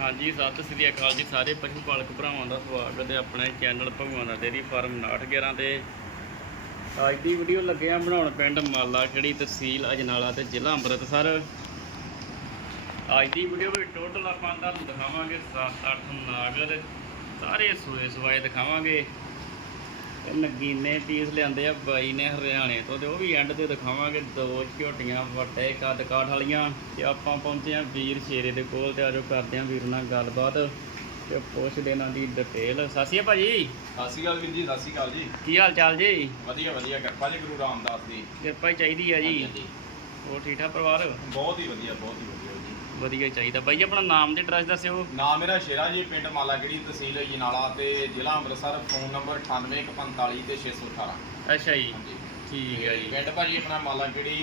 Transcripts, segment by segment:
ਹਾਂਜੀ, ਸਤਿ ਸ੍ਰੀ ਅਕਾਲ ਜੀ ਸਾਰੇ ਪਸ਼ੂ ਪਾਲਕ ਭਰਾਵਾਂ ਦਾ ਸਵਾਗਤ ਹੈ ਆਪਣੇ ਚੈਨਲ ਭਗਵਾਨ ਦਾ ਡੇਰੀ ਫਾਰਮ 911 ਤੇ। ਅੱਜ ਦੀ ਵੀਡੀਓ ਲੱਗੇ ਆ ਬਣਾਉਣ ਪਿੰਡ ਮਾਲਾ ਖੇੜੀ ਤਹਿਸੀਲ ਅਜਨਾਲਾ ਤੇ ਜ਼ਿਲ੍ਹਾ ਅੰਮ੍ਰਿਤਸਰ। ਅੱਜ ਦੀ ਵੀਡੀਓ ਵਿੱਚ ਟੋਟਲ ਆਪਾਂ ਤੁਹਾਨੂੰ ਦਿਖਾਵਾਂਗੇ 7-8 ਨਾਗ ਤੇ ਸਾਰੇ ਸੂਏ ਸਵਾਏ ਦਿਖਾਵਾਂਗੇ। ਤੇ ਨਗੀਨੇ ਪੀਸ ਲਿਆਂਦੇ ਆ ਬਾਈ ਨੇ ਹਰਿਆਣੇ ਤੋਂ ਤੇ ਉਹ ਵੀ ਐਂਡ ਤੇ ਦਿਖਾਵਾਂਗੇ। ਦੋ ਝੋਟੀਆਂ ਵੱਡੇ ਕੱਦ ਕਾਠ ਵਾਲੀਆਂ ਤੇ ਆਪਾਂ ਪਹੁੰਚੇ ਆ ਵੀਰ ਸ਼ੇਰੇ ਦੇ ਕੋਲ ਤੇ ਆਜੋ ਕਰਦੇ ਆ ਵੀਰ ਨਾਲ ਗੱਲਬਾਤ ਤੇ ਪੁੱਛਦੇ ਇਹਨਾਂ ਦੀ ਡਿਟੇਲ ਅਕਾਲ ਭਾਜੀ। ਸ਼੍ਰੀ ਅਕਾਲ ਵੀਰ ਜੀ ਸ਼੍ਰੀ ਅਕਾਲ ਜੀ। ਕੀ ਹਾਲ ਚਾਲ ਜੀ? ਵਧੀਆ ਵਧੀਆ। ਕਿਰਪਾ ਜੀ ਗੁਰੂ ਰਾਮਦਾਸ ਦੀ। ਕਿਰਪਾ ਹੀ ਚਾਹੀਦੀ ਆ ਜੀ। ਹਾਂਜੀ। ਹੋਰ ਠੀਕ ਠਾਕ ਪਰਿਵਾਰ? ਬਹੁਤ ਹੀ ਵਧੀਆ ਬਹੁਤ ਹੀ ਵਧੀਆ। ਵਧੀਆ ਹੀ ਚਾਹੀਦਾ। ਭਾਈ ਆਪਣਾ ਨਾਮ ਤੇ ਐਡਰੈਸ ਦੱਸਿਓ। ਨਾਮ ਮੇਰਾ ਸ਼ੇਰਾ ਜੀ ਪਿੰਡ ਮਾਲਾਗੜੀ ਤਹਿਸੀਲ ਜਨਾਲਾ ਤੇ ਜ਼ਿਲ੍ਹਾ ਅੰਮ੍ਰਿਤਸਰ ਫੋਨ ਨੰਬਰ 9845 ਤੇ 618 ਅੱਛਾ ਜੀ। ਹਾਂਜੀ। ਠੀਕ ਹੈ ਜੀ। ਪਿੰਡ ਭਾਜੀ ਆਪਣਾ ਮਾਲਾਗੜੀ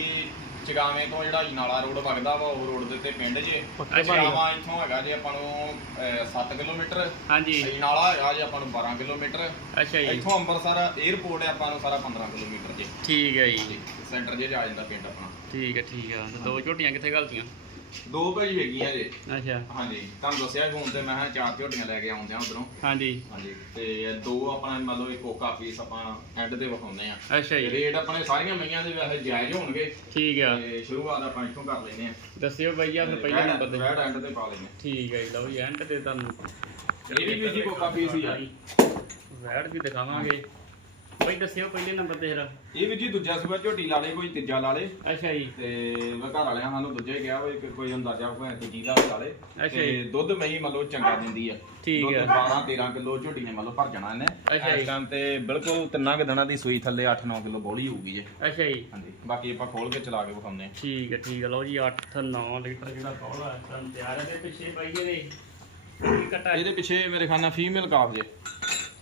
ਚਗਾਵੇਂ ਤੋਂ ਜਿਹੜਾ ਜਨਾਲਾ ਰੋਡ ਵਗਦਾ ਵਾ ਉਹ ਰੋਡ ਦੇ ਉੱਤੇ ਪਿੰਡ ਜੇ। ਚਗਾਵਾਂ ਇੱਥੋਂ ਹੈਗਾ ਜੇ ਆਪਾਂ ਨੂੰ 7 ਕਿਲੋਮੀਟਰ। ਹਾਂਜੀ। ਜਨਾਲਾ ਹੈਗਾ ਜੇ ਆਪਾਂ ਨੂੰ 12 ਕਿਲੋਮੀਟਰ। ਅੱਛਾ ਜੀ। ਇੱਥੋਂ ਅੰਮ੍ਰਿਤਸਰ 에ਅਰਪੋਰਟ ਹੈ ਆਪਾਂ ਨੂੰ ਸਾਰਾ 15 ਕਿਲੋਮੀਟਰ ਜੇ। ਠੀਕ ਹੈ ਜੀ। ਸੈਂਟਰ ਜੇ ਆ ਜਾਂਦਾ ਪਿੰਡ ਆਪਣਾ। ਠੀਕ ਹੈ ਠੀਕ ਹੈ। ਦੋ ਝੋਟੀਆਂ ਕਿੱਥੇ ਗਲਤੀਆਂ? ਦੋ ਭਾਜੀ ਹੈਗੀਆਂ ਜੇ ਅੱਛਾ। ਹਾਂਜੀ ਤੁਹਾਨੂੰ ਦੱਸਿਆ ਫੋਨ ਤੇ ਮੈਂ ਕਿਹਾ ਚਾਰ ਝੋਟੀਆਂ ਲੈ ਕੇ ਆਉਂਦੇ ਆ ਉਧਰੋਂ। ਹਾਂਜੀ। ਹਾਂਜੀ ਤੇ ਦੋ ਆਪਣਾ ਮੰਨ ਲਓ ਇੱਕ ਕੋਕਾ ਪੀਸ ਆਪਾਂ ਐਂਡ ਤੇ ਵਿਖਾਉਂਦੇ ਆ। ਅੱਛਾ ਜੀ। ਰੇਟ ਆਪਣੇ ਸਾਰੀਆਂ ਮਈਆਂ ਦੇ ਵੈਸੇ ਜਾਇਜ਼ ਹੋਣਗੇ। ਠੀਕ ਆ। ਤੇ ਸ਼ੁਰੂਆਤ ਆਪਾਂ ਇੱਥੋਂ ਕਰ ਲੈਨੇ ਆ। ਦੱਸਿਓ ਭਈਆ ਫਿਰ ਪਹਿਲੇ ਨੰਬਰ ਤੇ ਰੈਡ ਐਂਡ ਤੇ ਪਾ ਲੈਨੇ ਠੀਕ ਹੈ ਜੀ ਲਓ ਜੀ ਐਂਡ ਤੇ ਤੁਹਾਨੂੰ। ਇਹ ਵੀ ਜੀ ਕੋਕਾ ਪੀਸ ਹੀ ਆ। ਵੈੜ ਵੀ ਦਿਖਾਵਾਂਗੇ। ਭਾਈ ਦੱਸਿਓ ਪਹਿਲੇ ਨੰਬਰ ਤੇ ਜਰਾ। ਇਹ ਵੀ ਜੀ ਦੂਜਾ ਸੂਆ ਝੋਟੀ ਲਾ ਲੇ ਕੋਈ ਤੀਜਾ ਲਾ ਲੇ ਅੱਛਾ ਜੀ। ਤੇ ਮੈਂ ਘਰ ਵਾਲਿਆਂ ਸਾਨੂੰ ਦੂਜੇ ਕਿਹਾ ਵੀ ਕਿ ਕੋਈ ਅੰਦਾਜ਼ਾ ਕੋਈ ਤੀਜੀ ਦਾ ਲਾ ਲੇ ਅੱਛਾ ਤੇ ਜੀ। ਦੁੱਧ ਮਈ ਮੰਨ ਲਓ ਚੰਗਾ ਦਿੰਦੀ ਆ। ਠੀਕ ਦੁੱਧ ਆ। 12 13 ਕਿਲੋ ਝੋਟੀ ਨੇ ਮੰਨ ਲਓ ਭਰ ਜਾਣਾ ਇਹਨੇ। ਅੱਛਾ ਜੀ। ਇਸ ਟਾਈਮ ਤੇ ਬਿਲਕੁਲ ਤਿੰਨਾਂ ਕੁ ਦਿਨਾਂ ਦੀ ਸੂਈ ਥੱਲੇ 8-9 ਕਿਲੋ ਬੋਲੀ ਹੋਊਗੀ ਜੇ। ਅੱਛਾ ਜੀ। ਹਾਂਜੀ ਬਾਕੀ ਆਪਾਂ ਖੋਲ ਕੇ ਚਲਾ ਕੇ ਵਿਖਾਉਂਦੇ ਆ ਠੀਕ ਹੈ ਠੀਕ ਹੈ ਲਓ ਜੀ 8 9 ਲੀਟਰ ਜਿਹੜਾ ਕੋਲਾ ਹੈ ਤੁਹਾਨੂੰ ਤਿਆਰ ਹੈ ਤੇ ਪਿੱਛੇ ਪਾਈਏ ਕੀ ਕਟਾ ਇਹਦੇ ਪਿੱਛੇ ਮੇਰੇ ਖਾਨਾ ਫੀਮੇਲ ਕਾਫ ਜੇ।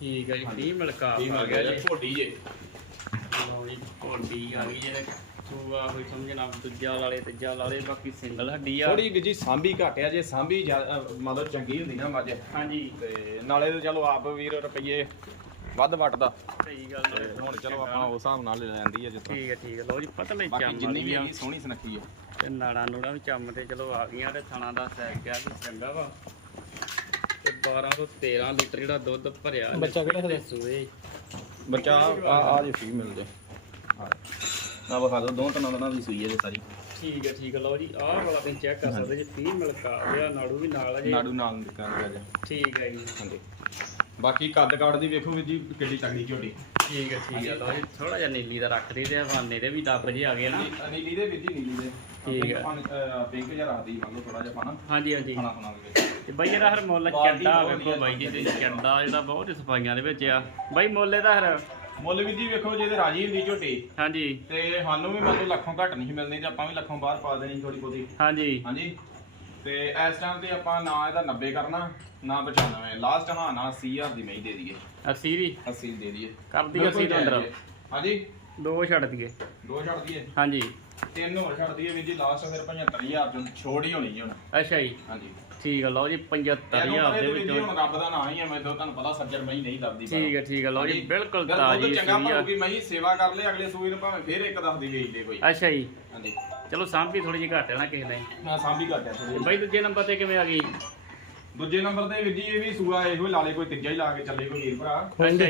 ਠੀਕ ਹੈ ਜੀ ਫੀ ਮਿਲਕਾ ਆ ਗਿਆ ਜੇ ਝੋਟੀ ਜੇ। ਲਓ ਜੀ ਕੋਡੀ ਆ ਗਈ ਜਿਹੜੇ ਸੂਆ ਕੋਈ ਸਮਝਣਾ ਦੂਜਾ ਲਾਲੇ ਤੀਜਾ ਲਾਲੇ ਬਾਕੀ ਸਿੰਗਲ ਹੱਡੀ ਆ। ਥੋੜੀ ਜੀ ਸਾਂਭੀ ਘਟਿਆ ਜੇ ਸਾਂਭੀ ਜ਼ਿਆ- ਅਹ ਮਤਲਬ ਚੰਗੀ ਹੁੰਦੀ ਨਾ ਮੱਝ। ਹਾਂਜੀ। ਤੇ ਨਾਲੇ ਤੇ ਚਲੋ ਆਪ ਵੀਰ ਰੁਪਈਏ ਵੱਧ ਵਟਦਾ। ਸਹੀ ਗੱਲ ਤੇ ਹੈ ਹੁਣ ਚਲੋ ਆਪਾਂ ਉਸ ਹਿਸਾਬ ਨਾਲ ਲੈ ਲੈਂਦੀ ਆ ਜਿਸ ਤਰ੍ਹਾਂ ਠੀਕ ਹੈ ਠੀਕ ਹੈ ਲਓ ਜੀ ਪਤਲੇ ਬਾਕੀ ਚੰਮ ਜਿੰਨੀ ਵੀ ਵਾਲੀ ਆ। ਹੈਗੀ ਸੋਹਣੀ ਸੁਨੱਖੀ ਆ। ਤੇ ਨਾੜਾਂ ਨੂੜਾਂ ਵੀ ਚੰਮ ਤੇ ਚਲੋ ਆ ਗਈਆਂ ਤੇ ਥਣਾ ਦਾ ਸੈਕ ਗਿਆ ਵੀ ਚੰਗਾ ਵਾ। 12 ਤੋਂ 13 ਲੀਟਰ ਜਿਹੜਾ ਦੁੱਧ ਭਰਿਆ ਬੱਚਾ ਕਿਹੜਾ ਸੂਏ। ਬੱਚਾ ਆ ਆ ਜੇ ਫੀਮੇਲ ਜੇ। ਆ ਵਿਖਾ ਦੋ ਦੋ ਤਿੰਨ ਦਿਨਾਂ ਦੀ ਸੂਈ ਹੈ ਜੇ ਸਾਰੀ। ਠੀਕ ਹੈ ਠੀਕ ਹੈ। ਲਓ ਜੀ ਆਹ ਵਾਲਾ ਤੁਸੀਂ ਚੈੱਕ ਕਰ ਸਕਦੇ ਜੀ 30 ਮਿਲਕਾ ਹੋਇਆ ਨਾੜੂ ਵੀ ਨਾਲ ਆ ਜੀ। ਨਾੜੂ ਨਾਲ ਨਿਕਲ ਗਿਆ ਜੇ। ਠੀਕ ਹੈ ਜੀ। ਹਾਂਜੀ। ਬਾਕੀ ਕੱਦ ਕਾੜ ਦੀ ਵੇਖੋ ਵੀਰ ਜੀ ਕਿੱਡੀ ਤਗੜੀ ਝੋਟੀ ਠੀਕ ਹੈ ਠੀਕ ਹੈ ਲਓ ਜੀ ਥੋੜਾ ਜਿਹਾ ਨੀਲੀ ਦਾ ਰੱਖ ਦੇ ਤੇ ਹਵਾਨੇ ਦੇ ਵੀ ਦੱਬ ਜੇ ਆ ਗਏ ਨਾ। ਨੀਲੀ ਦੇ ਵਿੱਚ ਹੀ ਨੀਲੀ ਦੇ। ਠੀਕ ਹੈ। ਪਿੰਕ ਜਿਹਾ ਰੱਖਦੀ ਮੰਨ ਲਓ ਥੋੜਾ ਜਿਹਾ ਪਾਣਾ। ਹਾਂਜੀ ਹਾਂਜੀ। ਖਾਣਾ ਖਾਣਾ ਦੇ ਵਿੱਚ। ਤੇ ਬਾਈ ਇਹਦਾ ਹਰ ਮੁੱਲ ਚੱਡਾ ਵੇਖੋ ਬਾਈ ਜੀ ਤੇ ਚੱਡਾ ਜਿਹੜਾ ਬਹੁਤ ਸਫਾਈਆਂ ਦੇ ਵਿੱਚ ਆ। ਬਾਈ ਮੁੱਲ ਇਹਦਾ ਹਰ। ਮੁੱਲ ਵੀਰ ਜੀ ਵੇਖੋ ਜੇ ਤੇ ਰਾਜੀ ਹੁੰਦੀ ਝੋਟੀ ਹਾਂਜੀ। ਤੇ ਸਾਨੂੰ ਵੀ ਮੰਨ ਲਓ ਲੱਖੋਂ ਘੱਟ ਨਹੀਂ ਮਿਲਣੀ ਤੇ ਆਪਾਂ ਵੀ ਲੱਖੋਂ ਬਾਹਰ ਪਾ ਦੇਣੀ ਥੋੜੀ ਬਹੁਤੀ। ਹਾਂਜੀ। ਹਾਂਜੀ। ਤੇ ਇਸ ਟਾਈਮ ਤੇ ਆਪਾਂ ਨਾ ਇਹਦਾ 90 ਕਰਨਾ ਨਾ 95 ਲਾਸਟ ਹਾਂ ਨਾ 80000 ਦੀ ਮਈ ਦੇ ਦਈਏ। 80 ਦੀ? 80 ਦੇ ਦਈਏ। ਬਿਲਕੁਲ 80 ਤੋਂ ਅੰਦਰ। ਹਾਂਜੀ? ਦੋ ਛੱਡ ਦਈਏ। ਦੋ ਛੱਡ ਦਈਏ? ਹਾਂਜੀ। ਤਿੰਨ ਹੋਰ ਛੱਡ ਦਈਏ ਵੀਰ ਜੀ ਲਾਸਟ ਫਿਰ 75000 ਚੋਂ ਛੋੜ ਹੀ ਹੋਣੀ ਜੀ ਹੁਣ। ਅੱਛਾ ਜੀ। ਹਾਂਜੀ। ਠੀਕ ਆ ਲਓ ਜੀ 75000 ਦੇ ਇਹਦੇ ਵਿੱਚ ਵਿੱਚੋਂ ਹੁਣ ਰੱਬ ਦਾ ਨਾਂ ਹੀ ਹੈ ਮੈਨੂੰ ਤੁਹਾਨੂੰ ਪਤਾ ਸੱਜਰ ਮਈ ਨਹੀਂ ਲੱਭਦੀ ਠੀਕ ਹੈ ਠੀਕ ਹੈ ਲਓ ਜੀ ਬਿਲਕੁਲ ਤਾਜ਼ੀ ਚੰਗਾ ਸੂਈ ਆ। ਭਾਵੇਂ ਮਈ ਸੇਵਾ ਕਰ ਲੈ ਅਗਲੇ ਸੂਈ ਨੂੰ ਭਾਵੇਂ ਫੇਰ ਇੱਕ ਦੱਸ ਦੀ ਵੇਚ ਦੇ ਕੋਈ। ਅੱਛਾ ਜੀ। ਹਾਂਜੀ। ਚਲੋ ਸਾਂਭੀ ਥੋੜੀ ਜਿਹੀ ਘੱਟ ਹੈ ਨਾ ਕਿਸੇ ਨੇ ਮੈਂ ਸਾਂਭੀ ਘਟਿਆ ਤੇ ਬਾਈ ਦੂਜੇ ਨੰਬਰ ਤੇ ਕਿਵੇਂ ਆ ਗਈ? ਦੂਜੇ ਨੰਬਰ ਤੇ ਵੀਰ ਜੀ ਇਹ ਵੀ ਸੂਆ ਇਹੋ ਹੀ ਲਾ ਲੇ ਕੋਈ ਤੀਜਾ ਹੀ ਲਾ ਕੇ ਚੱਲੇ ਕੋਈ ਵੀਰ ਭਰਾ। ਤੇ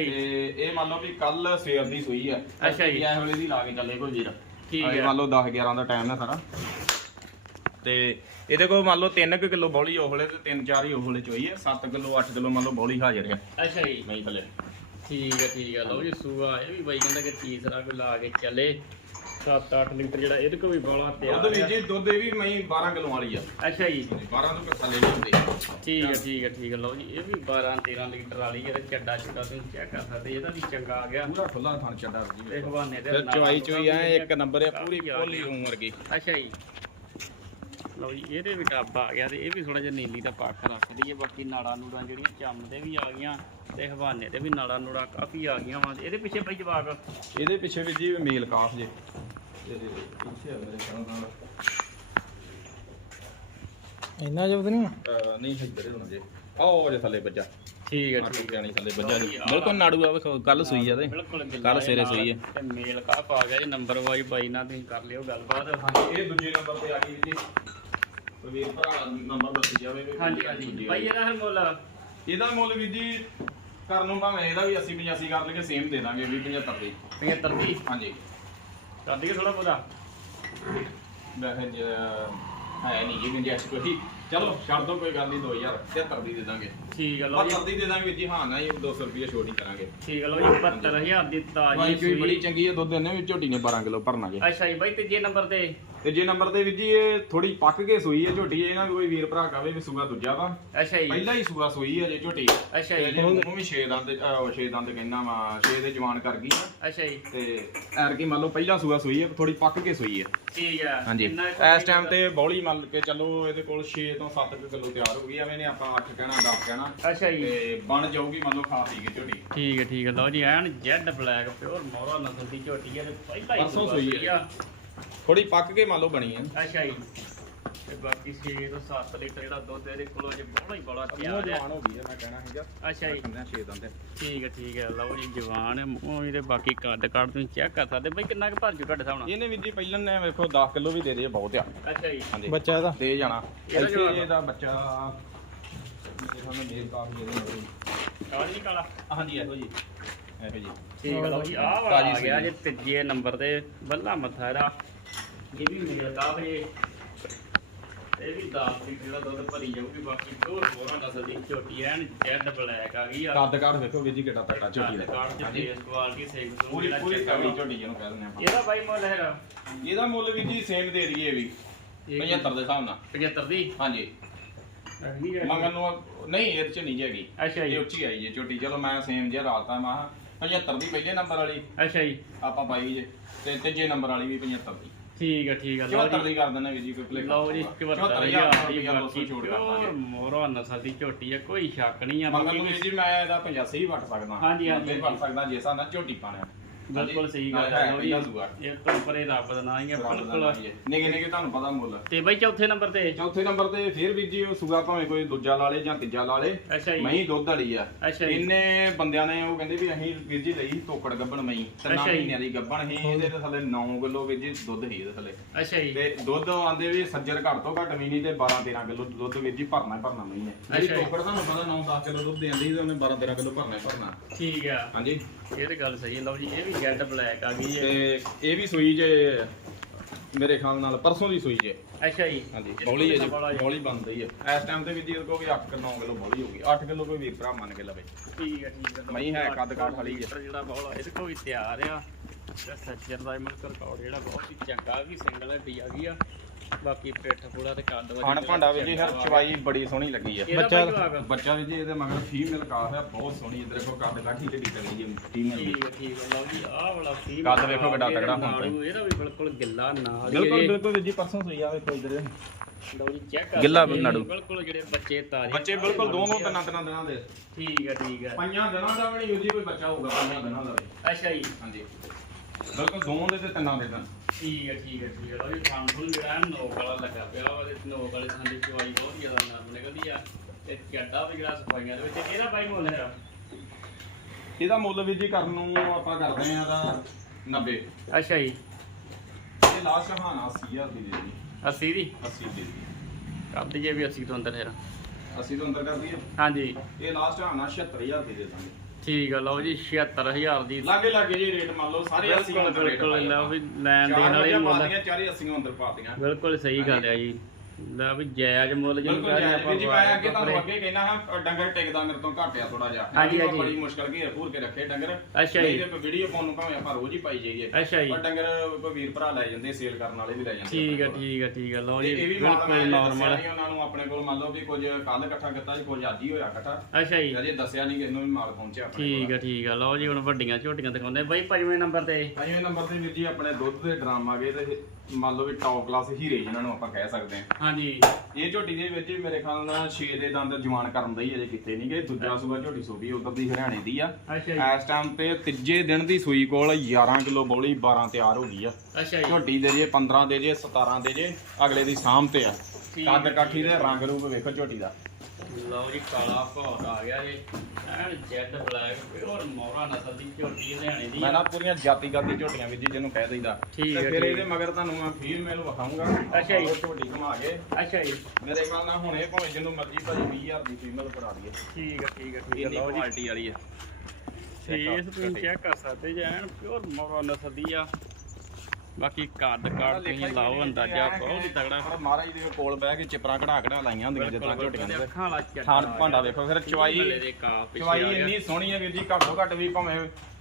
ਇਹ ਮੰਨ ਲਓ ਵੀ ਕੱਲ ਸਵੇਰ ਦੀ ਸੂਈ ਹੈ। ਅੱਛਾ ਜੀ। ਇਸ ਵੇਲੇ ਦੀ ਲਾ ਕੇ ਚੱਲੇ ਕੋਈ ਵੀਰ। ਠੀਕ ਹੈ। ਮੰਨ ਲਓ 10 11 ਦਾ ਟਾਈਮ ਹੈ ਸਾਰਾ। ਤੇ ਇਹਦੇ ਕੋਲ ਮੰਨ ਲਓ 3 ਕਿਲੋ ਬੌਲੀ ਉਹਲੇ ਤੇ 3 4 ਹੀ ਉਹਲੇ ਚੋਈ ਹੈ। 7 ਕਿਲੋ 8 ਕਿਲੋ ਮੰਨ ਲਓ ਬੌਲੀ ਹਾਜ਼ਰ ਹੈ। ਅੱਛਾ ਜੀ। ਨਹੀਂ ਭਲੇ ਠੀਕ ਹੈ ਠੀਕ ਹੈ। ਲਓ ਜੀ ਸੂਆ ਇਹ ਵੀ ਬਾਈ ਕਹਿੰਦਾ ਕਿ ਤੀਸਰਾ ਕੋਈ ਲਾ ਕੇ ਚੱਲੇ। 7-8 ਲੀਟਰ ਜਿਹੜਾ ਇਹਦੇ ਕੋਲ ਵੀ ਬਾਲਾ ਦੁੱਧ ਤਿਆਰ ਵੀ ਆ। ਜੀ ਦੁੱਧ ਇਹ ਵੀ ਮੈਂ 12 ਕਿਲੋ ਵਾਲੀ ਆ। ਅੱਛਾ ਜੀ। 12 ਤੋਂ ਥੱਲੇ ਨਹੀਂ ਹੁੰਦੇ। ਠੀਕ ਹੈ ਠੀਕ ਹੈ ਠੀਕ ਹੈ ਲਓ ਜੀ ਇਹ ਵੀ 12-13 ਲੀਟਰ ਵਾਲੀ ਤੇ ਚੱਡਾ ਚੱਡਾ ਤੁਸੀਂ ਚੈੱਕ ਕਰ ਸਕਦੇ ਇਹਦਾ ਵੀ ਚੰਗਾ ਆ ਗਿਆ। ਪੂਰਾ ਖੁੱਲਾ ਥਣ ਚੱਡਾ ਜੀ। ਤੇ ਹਵਾਨੇ ਦੇ ਨਾਲ ਨਾਲ ਚੋਈ ਆ ਇੱਕ ਨੰਬਰ ਆ ਪੂਰੀ ਪੋਲੀ ਗਈ। ਉਮਰ ਵਰਗੀ। ਅੱਛਾ ਜੀ। ਲਓ ਜੀ ਇਹਦੇ ਵੀ ਡੱਬ ਆ ਗਿਆ ਤੇ ਇਹ ਵੀ ਥੋੜਾ ਜਿਹਾ ਨੀਲੀ ਦਾ ਪੱਖ ਰੱਖ ਦਈਏ ਬਾਕੀ ਨਾੜਾਂ ਨੂੜਾਂ ਜਿਹੜੀਆਂ ਚੰਮ ਦੇ ਵੀ ਆ ਗਈਆਂ ਤੇ ਹਵਾਨੇ ਤੇ ਵੀ ਨਾੜਾਂ ਨੂੜਾਂ ਕਾਫੀ ਆ ਗਈਆਂ ਵਾ। ਇਹਦੇ ਪਿੱਛੇ ਭਾਈ ਜਵਾਕ? ਇਹਦੇ ਪਿੱਛੇ ਵੀ ਜੀ ਮੇਲ ਕਾਫ ਜੇ। ਆ ਇੰਨਾ ਜਬਦ ਨਹੀਂ ਨਹੀਂ ਇੱਧਰ ਹੋਣਾ ਜੇ। ਆਹ ਜੇ ਥੱਲੇ ਬੱਜਾ ਠੀਕ ਹੈ ਠੀਕ ਠੀਕ ਜਾਣੀ ਥੱਲੇ ਬੱਜਾ ਬਿਲਕੁਲ ਨਾੜੂ ਆ ਵੇਖੋ ਕੱਲ ਸੂਈ ਆ ਤੇ। ਕੱਲ੍ਹ ਸਵੇਰੇ ਸੂਈ ਹੈ। ਤੇ ਮੇਲ ਕਾਪ ਆ ਗਿਆ ਜੀ ਨੰਬਰ ਵਾਈ ਬਾਈ ਨਾਲ ਤੁਸੀਂ ਕਰ ਲਿਓ ਗੱਲਬਾਤ। ਹਾਂਜੀ ਇਹ ਦੂਜੇ ਨੰਬਰ ਤੇ ਆ ਗਈ ਜੀ। ਵੀਰ ਭਰਾ ਨੰਬਰ ਦੱਸ ਜਾਵੇ ਵੀ ਹਾਂਜੀ ਹਾਂਜੀ। ਬਾਈ ਇਹਦਾ ਫਿਰ ਮੁੱਲ? ਇਹਦਾ ਮੁੱਲ ਵੀ ਜੀ ਕਰਨ ਨੂੰ ਭਾਵੇਂ ਇਹਦਾ ਵੀ 80 85 ਕਰ ਲਈਏ ਸੇਮ ਦੇ ਦਾਂਗੇ 20 75 ਦੀ। 75 ਦੀ? ਹਾਂਜੀ। ਕਰ ਦਈਏ ਥੋੜਾ ਬਹੁਤਾ ਵੈਸੇ ਜੇ ਹੈ ਨਹੀਂ ਜੀ ਗੁੰਜਾਇਸ਼ ਕੋਈ ਚਲੋ ਛੱਡ ਦੋ ਕੋਈ ਗੱਲ ਨਹੀਂ 2000 73 ਦੀ ਦੇ ਦਾਂਗੇ ਠੀਕ ਆ ਲਓ ਜੀ 72 ਦੀ ਦੇ ਦਾਂਗੇ ਜੀ ਹਾਂ ਨਾ ਇਹ 200 ਰੁਪਏ ਛੋੜ ਹੀ ਕਰਾਂਗੇ ਠੀਕ ਆ ਲਓ ਜੀ 72000 ਦੀ ਤਾਜੀ ਭਾਈ ਕੋਈ ਬੜੀ ਸੂਈ ਚੰਗੀ ਹੈ ਦੁੱਧ ਇਹਨੇ ਵੀ ਝੋਟੀ ਨੇ 12 ਕਿਲੋ ਭਰਨਾ ਜੇ ਅੱਛਾ ਜੀ ਬਾਈ ਤੀਜੇ ਨੰਬਰ ਤੇ ਤੇ ਜੇ ਨੰਬਰ ਤੇ ਵੀ ਜੀ ਇਹ ਥੋੜੀ ਪੱਕ ਕੇ ਸੂਈ ਹੈ ਝੋਟੀ ਇਹ ਨਾ ਵੀ ਕੋਈ ਵੀਰ ਭਰਾ ਕਵੇ ਵੀ ਸੂਆ ਦੂਜਾ ਵਾ। ਅੱਛਾ ਜੀ। ਪਹਿਲਾਂ ਹੀ ਸੂਆ ਸੂਈ ਹੈ ਜੇ ਝੋਟੀ। ਅੱਛਾ ਜੀ। ਮੂੰਹ ਵੀ 6 ਦੰਦ 6 ਦੰਦ ਕਹਿੰਦਾ ਵਾ 6 ਦੇ ਜਵਾਨ ਕਰ ਗਈ ਆ। ਅੱਛਾ ਜੀ। ਤੇ ਐਰ ਕੀ ਮੰਨ ਲਓ ਪਹਿਲਾਂ ਸੂਆ ਸੂਈ ਹੈ ਥੋੜੀ ਪੱਕ ਕੇ ਸੂਈ ਹੈ। ਠੀਕ ਆ। ਹਾਂਜੀ। ਇਸ ਟਾਈਮ ਤੇ ਬੌਲੀ ਮੰਨ ਕੇ ਚੱਲੋ ਇਹਦੇ ਕੋਲ 6 ਤੋਂ 7 ਕਿਲੋ ਤਿਆਰ ਹੋ ਗਈ ਐਵੇਂ ਨੇ ਆਪਾਂ 8 ਕਹਿਣਾ 10 ਕਹਿਣਾ। ਅੱਛਾ ਜੀ। ਤੇ ਬਣ ਜਾਊਗੀ ਮੰਨ ਲਓ ਖਾ ਪੀ ਕੇ ਝੋਟੀ। ਠੀਕ ਹੈ ਠੀਕ ਹੈ। ਲਓ ਜੀ N Z black pure Murrah ਨਸਲ ਦੀ ਝੋਟੀ ਹੈ ਤੇ ਪਹਿਲਾਂ ਹੀ। ਸੂਈ ਹੈ। ਆ। ਥੋੜੀ ਪੱਕ ਕੇ ਮੰਨ ਲਓ ਬਣੀ ਹੈ। ਅੱਛਾ ਜੀ। ਤੇ ਬਾਕੀ 6 ਤੋਂ 7 ਲੀਟਰ ਜਿਹੜਾ ਦੁੱਧ ਇਹਦੇ ਕੋਲੋਂ ਜੇ ਬੜਾ ਹੀ ਬੜਾ ਤਿਆਰ ਆ ਜਵਾਨ ਹੋ ਗਈ ਹੈ ਮੈਂ ਕਹਿਣਾ ਹੈਗਾ ਅੱਛਾ ਜੀ। ਕੰਨਿਆ 6 ਦੰਦ ਠੀਕ ਹੈ ਠੀਕ ਹੈ। ਲਓ ਜੀ ਜਵਾਨ ਹੈ। ਮੂੰਹ ਵੀ ਤੇ ਬਾਕੀ ਕੱਦ ਕੱਦ ਤੁਸੀਂ ਚੈੱਕ ਕਰ ਸਕਦੇ। ਬਈ ਕਿੰਨਾ ਕੁ ਭਰ ਜੂ ਤੁਹਾਡੇ ਨਾਲ? ਇਹਨੇ ਵੀ ਜੀ ਪਹਿਲਾਂ ਨੇ ਵੇਖੋ 10 ਕਿਲੋ ਵੀ ਦੇ ਦੇ ਬਹੁਤ ਆ। ਅੱਛਾ ਜੀ। ਹਾਂਜੀ। ਬੱਚਾ ਇਹਦਾ? ਦੇ ਜਾਣਾ। ਇਹਦਾ ਇੱਥੇ ਜਵਾਬ? ਇਹਦਾ ਬੱਚਾ ਮੇਰੇ ਸਾਹਮਣੇ ਮੇਲ ਕਾਫ ਜਿਹਦੇ ਕਾਲੀ ਨਹੀਂ ਕਾਲਾ? ਹਾਂਜੀ ਇਹੋ ਜੀ। ਇਹੋ ਜੀ। ਠੀਕ ਹੈ ਲਓ ਜੀ ਆਹ ਵਾਲਾ ਆ ਗਿਆ। ਜੇ ਤੀਜੇ ਨੰਬਰ ਤੇ ਬੱਲਾ ਮੱਥਾ ਇਹਦਾ। ਇਹ ਵੀ ਮਿਲਦਾ ਵੇ ਇਹ ਵੀ 10 ਲੀਟਰ ਜਿਹੜਾ ਦੁੱਧ ਭਰੀ ਜਾਊਗੀ ਬਾਕੀ ਦੋ ਹੋਰਾਂ ਨਸਲ ਦੀ ਝੋਟੀ ਐਨ ਜੈਡ ਬਲੈਕ ਆ ਗਈ ਆ। ਕੱਦ ਕਾਠ ਵੇਖੋ ਵੀ ਜੀ ਕਿੱਡਾ ਤੱਕਾ ਝੋਟੀ ਦਾ ਕਾਰਡ ਚ ਫੇਸ ਕੁਆਲਿਟੀ ਸਹੀ ਸੁਣ ਪੂਰੀ ਪੂਰੀ ਤਗੜੀ ਝੋਟੀ ਜਿਹਨੂੰ ਕਹਿ ਦਿੰਦੇ ਇਹਦਾ ਬਾਈ ਮੁੱਲ ਹੈਗਾ ਇਹਦਾ ਮੁੱਲ ਵੀ ਜੀ ਸੇਮ ਦੇ ਦਈਏ ਵੀ 75 ਦੇ ਹਿਸਾਬ ਨਾਲ। 75 ਦੀ? ਹਾਂਜੀ। ਹੈਗੀ ਆ। ਮੰਗਣ ਨੂੰ ਨਹੀਂ ਇਹ ਚ ਨਹੀਂ ਹੈਗੀ। ਅੱਛਾ ਇਹ ਜੀ ਉੱਚੀ ਆਈ ਜੇ ਝੋਟੀ। ਚਲੋ ਮੈਂ ਸੇਮ ਜਿਹਾ ਰਾਲਤਾ ਮੈਂ ਕਿਹਾ 75 ਦੀ ਪਹਿਲੇ ਨੰਬਰ ਵਾਲੀ। ਅੱਛਾ ਜੀ। ਆਪਾਂ ਪਾਈ ਜੇ। ਤੇ ਤੀਜੇ ਨੰਬਰ ਵਾਲੀ ਵੀ 75 ਦੀ। ਠੀਕ ਹੈ ਠੀਕ ਹੈ ਲਓ 74 ਜੀ। ਦੀ ਕਰ ਦਿੰਦੇ ਵੀ ਜੀ ਕੋਈ ਭੁਲੇਖਾ ਲਓ ਜੀ ਹੋਊਗਾ। 74000 ਦੀ 74,000 ਬਾਕੀ ਛੋੜ ਕਰ ਦਾਂਗੇ। ਮੋਰਾ ਨਸਲ ਦੀ ਝੋਟੀ ਹੈ ਕੋਈ ਸ਼ੱਕ ਨਹੀਂ ਆ ਨੂੰ ਵੀ ਜੀ ਮੈਂ ਇਹਦਾ 85 ਵੀ ਵਟ ਸਕਦਾ। ਹਾਂਜੀ, ਹਾਂਜੀ, ਵਟ ਸਕਦਾ ਜੇ ਹਿਸਾਬ ਨਾਲ ਝੋਟੀ ਪਾਣਾ ਬਿਲਕੁਲ ਸਹੀ ਗੱਲ ਹੈ ਲਓ ਜੀ। ਇਹ ਤੋਂ ਪਰੇ ਰੱਬ ਦਾ ਨਾਂ ਹੀ ਹੈ ਬਿਲਕੁਲ। ਨਿਗੇ ਨਿਗੇ ਤੁਹਾਨੂੰ ਪਤਾ ਮੁੱਲ। ਤੇ ਬਾਈ ਚੌਥੇ ਨੰਬਰ ਤੇ। ਚੌਥੇ ਨੰਬਰ ਤੇ ਫਿਰ ਵੀ ਜੀ ਉਹ ਸੁਗਾ ਭਾਵੇਂ ਕੋਈ ਦੂਜਾ ਲਾ ਲੇ ਜਾਂ ਤੀਜਾ ਲਾ ਲੇ ਅੱਛਾ ਜੀ। ਮਹੀਂ ਦੁੱਧ ਵਾਲੀ ਆ। ਅੱਛਾ ਜੀ। ਇੰਨੇ ਬੰਦਿਆਂ ਨੇ ਉਹ ਕਹਿੰਦੇ ਵੀ ਅਸੀਂ ਵੀਰ ਜੀ ਲਈ ਤੋਕੜ ਗੱਬਣ ਮਹੀਂ ਤੇ ਅੱਛਾ ਜੀ। ਮਹੀਨਿਆਂ ਦੀ ਗੱਬਣ ਸੀ ਇਹਦੇ ਤੇ ਥੱਲੇ 9 ਕਿਲੋ ਵੀਰ ਜੀ ਦੁੱਧ ਸੀ ਇਹਦੇ ਥੱਲੇ। ਅੱਛਾ ਜੀ। ਤੇ ਦੁੱਧ ਆਂਦੇ ਵੀ ਸੱਜਰ ਘੱਟ ਤੋਂ ਘੱਟ ਵੀ ਨਹੀਂ ਤੇ 12 13 ਕਿਲੋ ਦੁੱਧ ਵੀਰ ਜੀ ਭਰਨਾ ਹੀ ਭਰਨਾ ਮਹੀਂ ਹੈ ਜਿਹੜੀ ਅੱਛਾ ਜੀ। ਤੋਕੜ ਤੁਹਾਨੂੰ ਪਤਾ 9 10 ਕਿਲੋ ਦੁੱਧ ਦਿੰਦੀ ਤੇ ਉਹਨੇ 12 13 ਕਿਲੋ ਭਰਨਾ ਹੀ ਭਰਨਾ। ਠੀਕ ਆ। ਹਾਂਜੀ। ਇਹ ਤੇ ਗੱਲ ਸਹੀ ਹੈ ਲਓ ਜੀ ਇਹ ਵੀ ਜੈਡ ਬਲੈਕ ਆ ਗਈ ਹੈ। ਤੇ ਇਹ ਵੀ ਸੂਈ ਜੇ ਮੇਰੇ ਖਿਆਲ ਨਾਲ ਪਰਸੋਂ ਦੀ ਸੂਈ ਜੇ। ਅੱਛਾ ਜੀ। ਹਾਂਜੀ ਬੌਲੀ ਹੈ ਜੀ। ਬੌਲੀ ਬਣ ਰਹੀ ਹੈ। ਇਸ ਟਾਈਮ ਤੇ ਵੀ ਜੀ ਕੋਲ ਵੀ 8 ਕਿ 9 ਕਿਲੋ ਬੌਲੀ ਹੋਊਗੀ 8 ਕਿਲੋ ਕੋਈ ਵੀਰ ਭਰਾ ਮੰਨ ਕੇ ਲਵੇ। ਠੀਕ ਹੈ ਠੀਕ ਹੈ। ਮਹੀਂ ਹੈ, ਕੱਦ ਕਾਠ ਵਾਲੀ ਹੈ। ਜਿਹੜਾ ਬੋਲਾ ਇਹਦੇ ਕੋਲ ਵੀ ਤਿਆਰ ਆ। ਸੱਜਰ ਦਾ ਮਲਕ ਰਿਕਾਰਡ ਜਿਹੜਾ ਬਹੁਤ ਹੀ ਚੰਗਾ ਵੀ ਸਿੰਗਲ ਹੱਡੀ ਆ ਗਈ ਆ। ਬਾਕੀ ਪਿੱਠ ਪੂੜਾ ਤੇ ਕੱਦ ਵਜੇ ਖਾਣ ਭਾਂਡਾ ਵੀ ਜੀ ਹਰ ਚਵਾਈ ਬੜੀ ਸੋਹਣੀ ਲੱਗੀ ਆ। ਬੱਚਾ- ਬੱਚਾ ਵੀ ਜੀ ਇਹਦੇ ਮਗਰ ਫੀਮੇਲ ਕਾਫ ਹੈ ਬਹੁਤ ਸੋਹਣੀ ਇਧਰ ਦੇਖੋ ਕੱਦ ਕਾਠੀ ਤੇ ਟਿਕਣੀ ਜੀ ਫੀਮੇਲ ਦੀ। ਠੀਕ ਹੈ ਠੀਕ ਹੈ ਲਓ ਜੀ ਆਹ ਵਾਲਾ ਫੀਮ ਕੱਦ ਵੇਖੋ ਕਿੱਡਾ ਤਗੜਾ ਹੁਣ ਤਾਂ। ਇਹਦਾ ਵੀ ਬਿਲਕੁਲ ਗਿੱਲਾ ਨਾਲ ਹੀ ਬਿਲਕੁਲ। ਬਿਲਕੁਲ ਜੀ ਪਰਸੋਂ ਸੂਈ ਆਵੇ ਕੋਈ ਇਧਰ। ਲਓ ਜੀ ਚੈੱਕ ਕਰ ਗਿੱਲਾ ਨਾੜੂ। ਬਿਲਕੁਲ ਜਿਹੜੇ ਬੱਚੇ ਤਾਰੇ ਬੱਚੇ ਬਿਲਕੁਲ ਦੋਨੋਂ ਤਿੰਨਾਂ ਤਿੰਨਾਂ ਦਿਨਾਂ ਦੇ। ਠੀਕ ਹੈ ਠੀਕ ਹੈ ਪੰਜਾਂ ਦਿਨਾਂ ਦਾ ਵੀ ਨਹੀਂ ਕੋਈ ਬੱਚਾ ਹੋਊਗਾ ਪੰਜਾਂ ਦਿਨਾਂ ਦਾ ਵੀ। ਅੱਛਾ ਜੀ। ਹਾਂਜੀ। ਬਿਲਕੁਲ ਦੋਵਾਂ ਦੇ ਤੇ ਤਿੰਨਾਂ ਦੇ ਦਿਨ ਠੀਕ ਹੈ ਠੀਕ ਹੈ ਠੀਕ ਹੈ। ਲਓ ਜੀ ਫੁੱਲ ਜਿਹੜਾ ਹੈ ਨੋਕ ਵਾਲਾ ਲੱਗਾ ਪਿਆ ਉਹਦੇ ਨੋਕ ਵਾਲੇ ਥਾਂ ਦੀ ਚਵਾਈ ਬਹੁਤ ਜ਼ਿਆਦਾ ਨਰਮ ਨਿਕਲਦੀ ਆ। ਤੇ ਚੱਡਾ ਵੀ ਜਿਹੜਾ ਸਫਾਈਆਂ ਦੇ ਵਿੱਚ ਇਹਦਾ ਬਾਈ ਮੁੱਲ ਹੈ ਇਹਦਾ ਮੁੱਲ ਵੀਰ ਜੀ ਕਰਨ ਨੂੰ ਆਪਾਂ ਕਰਦੇ ਆ ਦਾ 90 ਅੱਛਾ ਜੀ। ਇਹ ਲਾਸਟ ਹਾਨਾ 80000 ਦੀ ਦੇ ਦੀ 80 ਦੀ? 80 ਦੀ ਕਰ ਦਈਏ ਵੀ 80 ਤੋਂ ਅੰਦਰ ਫਿਰ। 80 ਤੋਂ ਅੰਦਰ ਕਰ ਦਈਏ। ਹਾਂਜੀ। ਇਹ ਲਾਸਟ ਹਾਨਾ 76000 ਦੀ ਦੇ ਦਾਂਗੇ। ਠੀਕ ਆ ਲਓ ਜੀ 76000 ਦੀ। ਲਾਗੇ ਲਾਗੇ ਜੀ ਰੇਟ ਮੰਨ ਲਓ ਸਾਰੇ 80 ਬਿਲਕੁਲ ਅੰਦਰ ਬਿਲਕੁਲ ਲਓ ਵੀ ਲੈਣ ਦੇਣ ਵਾਲੇ ਮੁੱਲ ਚਾਰੇ 80 ਅੰਦਰ ਪਾਤੀਆਂ ਬਿਲਕੁਲ ਸਹੀ ਗੱਲ ਹੈ ਜੀ। ਲੈ ਵੀ ਜਾਇਜ਼ ਮੁੱਲ ਜਿਹਨੂੰ ਬਿਲਕੁਲ ਕਹਿੰਦੇ ਜਾਇਜ਼। ਵੀ ਜੀ ਮੈਂ ਅੱਗੇ ਤੁਹਾਨੂੰ। ਅੱਗੇ ਕਹਿਣਾ ਹਾਂ ਡੰਗਰ ਟਿਕਦਾ ਮੇਰੇ ਤੋਂ ਘਟਿਆ ਥੋੜਾ ਜਿਹਾ। ਹਾਂਜੀ, ਮੈਂ ਹਾਂਜੀ। ਬੜੀ ਮੁਸ਼ਕਲ ਘੇਰ ਘੂਰ ਕੇ ਰੱਖੇ ਡੰਗਰ। ਅੱਛਾ ਜੀ। ਵੀਡੀਓ ਪਾਉਣ ਨੂੰ ਭਾਵੇਂ ਆਪਾਂ ਰੋਜ਼ ਹੀ ਪਾਈ ਜਾਈਏ। ਅੱਛਾ ਜੀ। ਪਰ ਡੰਗਰ ਕੋਈ ਵੀਰ ਭਰਾ ਲੈ ਜਾਂਦੇ ਸੇਲ ਕਰਨ ਵਾਲੇ ਵੀ ਲੈ ਜਾਂਦੇ ਠੀਕ ਆਪਣੇ ਕੋਲ। ਠੀਕ ਹੈ ਠੀਕ ਹੈ ਲਓ ਤੇ ਜੀ ਇਹ ਵੀ ਮਾਲ ਮੈਂ ਬਿਲਕੁਲ ਨਾਰਮਲ ਨਾਰਮਲ ਉਹਨਾਂ ਨੂੰ ਆਪਣੇ ਕੋਲ ਮੰਨ ਲਓ ਵੀ ਕੁਝ ਕੱਲ ਇਕੱਠਾ ਕੀਤਾ ਜੀ ਕੁਝ ਅੱਜ ਹੀ ਹੋਇਆ ਇਕੱਠਾ। ਅੱਛਾ ਜੀ। ਅਜੇ ਦੱਸਿਆ ਨਹੀਂ ਕਿ ਇਹਨੂੰ ਵੀ ਮਾਲ ਪਹੁੰਚਿਆ ਆਪਣੇ ਠੀਕ ਹੈ ਠੀਕ ਹੈ ਲਓ ਜੀ ਹੁਣ ਵੱਡੀਆਂ ਝੋਟੀਆਂ ਦਿਖਾਉਂਦੇ ਬਾਈ ਪੰਜਵੇਂ ਨੰਬਰ ਤੇ। ਪੰਜਵੇਂ ਨੰਬਰ ਤੇ ਵੀਰ ਜੀ ਆਪਣੇ ਦੁੱਧ ਦੇ ਡਰਾਮ ਆ ਗਏ ਤੇ ਮੰਨ ਲਓ ਵੀ ਟੌਪ ਕਲਾਸ ਹੀਰੇ ਜਿਨ੍ਹਾਂ ਨੂੰ ਆਪਾਂ ਕਹਿ ਸਕਦੇ ਹਾਂ। ਹਾਂਜੀ। ਇਹ ਝੋਟੀ ਦੇ ਵਿੱਚ ਮੇਰੇ ਖਿਆਲ ਨਾਲ 6 ਦੇ ਦੰਦ ਜਵਾਨ ਕਰਨ ਦਾ ਹੀ ਅਜੇ ਕਿਤੇ ਨਹੀਂ ਗਏ। ਦੂਜਾ ਸੂਆ ਝੋਟੀ ਸੂਬੀ ਉਧਰ ਦੀ ਹਰਿਆਣੇ ਦੀ ਆ। ਅੱਛਾ ਜੀ। ਇਸ ਟਾਈਮ ਤੇ ਤੀਜੇ ਦਿਨ ਦੀ ਸੂਈ ਕੋਲ 11 ਕਿਲੋ ਬੋਲੀ 12 ਤਿਆਰ ਹੋ ਗਈ ਆ। ਅੱਛਾ ਜੀ। ਝੋਟੀ ਦੇ ਜੇ 15 ਦੇ ਜੇ 17 ਦੇ ਜੇ ਅਗਲੇ ਦੀ ਸਾਂਭ ਤੇ ਆ। ਕੱਦ ਕਾਠੀ ਦੇ ਰੰਗ ਰੂਪ ਵੇਖੋ ਝੋਟੀ ਦਾ। ਲਓ ਜੀ ਕਾਲਾ ਭੌਰ ਆ ਗਿਆ ਜੀ। ਐਨ ਜੈਡ ਬਲੈਕ ਪਿਓਰ ਮੋਹਰਾ ਨਸਲ ਦੀ ਝੋਟੀ ਹਰਿਆਣੇ ਦੀ ਮੈਂ ਨਾ ਪੂਰੀਆਂ ਜਾਤੀਗਤ ਦੀ ਝੋਟੀਆਂ ਵੀਰ ਜੀ ਜਿਹਨੂੰ ਕਹਿ ਦਈਦਾ। ਠੀਕ ਹੈ, ਤੇ ਫਿਰ ਠੀਕ ਇਹਦੇ ਮਗਰ ਤੁਹਾਨੂੰ ਮੈਂ ਫੀਮੇਲ ਵਿਖਾਉਂਗਾ ਅੱਛਾ ਜੀ। ਉਹ ਝੋਟੀ ਘੁਮਾ ਕੇ। ਅੱਛਾ ਜੀ। ਮੇਰੇ ਕੋਲ ਨਾ ਹੁਣੇ ਭਾਵੇਂ ਜਿਹਨੂੰ ਮਰਜ਼ੀ ਭਾਜੀ 20000 ਦੀ ਫੀਮੇਲ ਫੜਾ ਦਈਏ। ਠੀਕ ਹੈ ਠੀਕ ਹੈ ਠੀਕ ਹੈ। ਲਓ ਜੀ। ਕੁਆਲਿਟੀ ਵਾਲੀ ਹੈ। ਫੇਸ ਤੁਸੀਂ ਚੈੱਕ ਕਰ ਸਕਦੇ ਜੀ ਐਨ ਪਿਓਰ ਮੋਹਰਾ ਨਸਲ ਦੀ ਆ। ਬਾਕੀ ਕੱਦ ਕਾੜ ਤੁਸੀਂ ਲਾਓ ਅੰਦਾਜ਼ਾ ਬਹੁਤ ਹੀ ਤਗੜਾ ਮਹਾਰਾਜ ਦੇ ਕੋਲ ਬਹਿ ਕੇ ਚਿਪਰਾਂ ਕਢਾ ਕਢਾ ਲਾਈਆਂ ਹੁੰਦੀਆਂ ਜਿੱਦਾਂ ਝੋਟੀਆਂ ਦੇ ਅੱਖਾਂ ਵਾਲਾ ਚੱਟਾ ਥਾਣ ਭਾਂਡਾ ਵੇਖੋ ਫਿਰ ਚਵਾਈ ਚਵਾਈ ਗਿਆ। ਇੰਨੀ ਸੋਹਣੀ ਹੈ ਵੀਰ ਜੀ ਘੱਟੋ ਘੱਟ ਵੀ ਭਾਵੇਂ